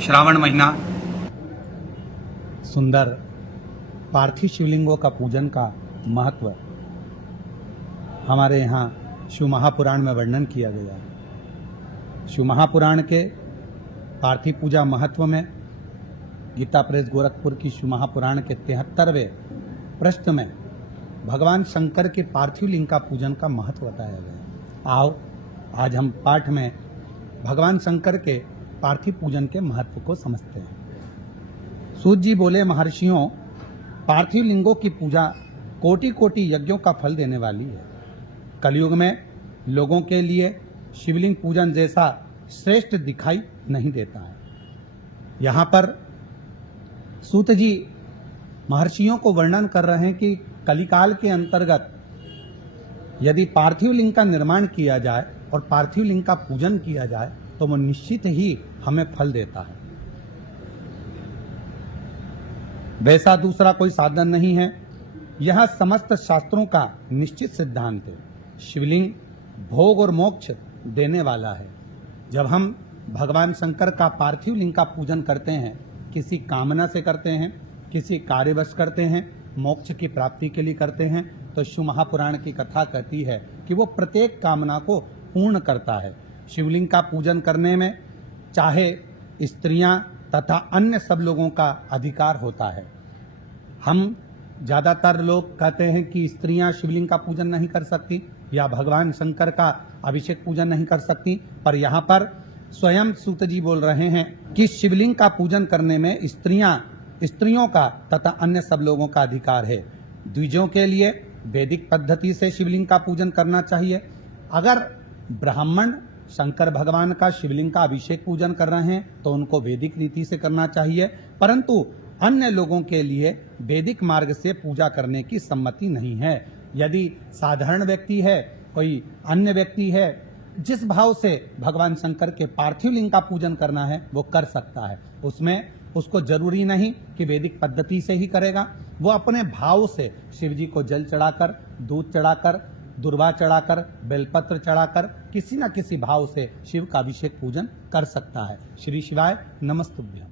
श्रावण महीना। सुंदर पार्थिव शिवलिंगों का पूजन का महत्व हमारे यहाँ शिव महापुराण में वर्णन किया गया है। शिव महापुराण के पार्थिव पूजा महत्व में गीता प्रेस गोरखपुर की शिव महापुराण के 73वें पृष्ठ में भगवान शंकर के पार्थिव लिंग का पूजन का महत्व बताया गया है। आओ आज हम पाठ में भगवान शंकर के पार्थिव पूजन के महत्व को समझते हैं। सूत जी बोले, महर्षियों, पार्थिव लिंगों की पूजा कोटि कोटि यज्ञों का फल देने वाली है। कलयुग में लोगों के लिए शिवलिंग पूजन जैसा श्रेष्ठ दिखाई नहीं देता है। यहाँ पर सूत जी महर्षियों को वर्णन कर रहे हैं कि कलिकाल के अंतर्गत यदि पार्थिव लिंग का निर्माण किया जाए और पार्थिव लिंग का पूजन किया जाए तो वो निश्चित ही हमें फल देता है। वैसा दूसरा कोई साधन नहीं है। यह समस्त शास्त्रों का निश्चित सिद्धांत है। शिवलिंग भोग और मोक्ष देने वाला है। जब हम भगवान शंकर का पार्थिव लिंग का पूजन करते हैं, किसी कामना से करते हैं, किसी कार्यवश करते हैं, मोक्ष की प्राप्ति के लिए करते हैं, तो शिव महापुराण की कथा कहती है कि वो प्रत्येक कामना को पूर्ण करता है। शिवलिंग का पूजन करने में चाहे स्त्रियां तथा अन्य सब लोगों का अधिकार होता है। हम ज्यादातर लोग कहते हैं कि स्त्रियां शिवलिंग का पूजन नहीं कर सकती या भगवान शंकर का अभिषेक पूजन नहीं कर सकती, पर यहाँ पर स्वयं सूत जी बोल रहे हैं कि शिवलिंग का पूजन करने में स्त्रियों का तथा अन्य सब लोगों का अधिकार है। द्विजों के लिए वैदिक पद्धति से शिवलिंग का पूजन करना चाहिए। अगर ब्राह्मण शंकर भगवान का शिवलिंग का अभिषेक पूजन कर रहे हैं तो उनको वैदिक रीति से करना चाहिए, परंतु अन्य लोगों के लिए वैदिक मार्ग से पूजा करने की सम्मति नहीं है। यदि साधारण व्यक्ति है, कोई अन्य व्यक्ति है, जिस भाव से भगवान शंकर के पार्थिव लिंग का पूजन करना है वो कर सकता है। उसमें उसको जरूरी नहीं कि वैदिक पद्धति से ही करेगा। वो अपने भाव से शिव जी को जल चढ़ाकर, दूध चढ़ाकर, दुर्वा चढ़ाकर, बेलपत्र चढ़ाकर किसी न किसी भाव से शिव का अभिषेक पूजन कर सकता है। श्री शिवाय नमस्तुभ्यं।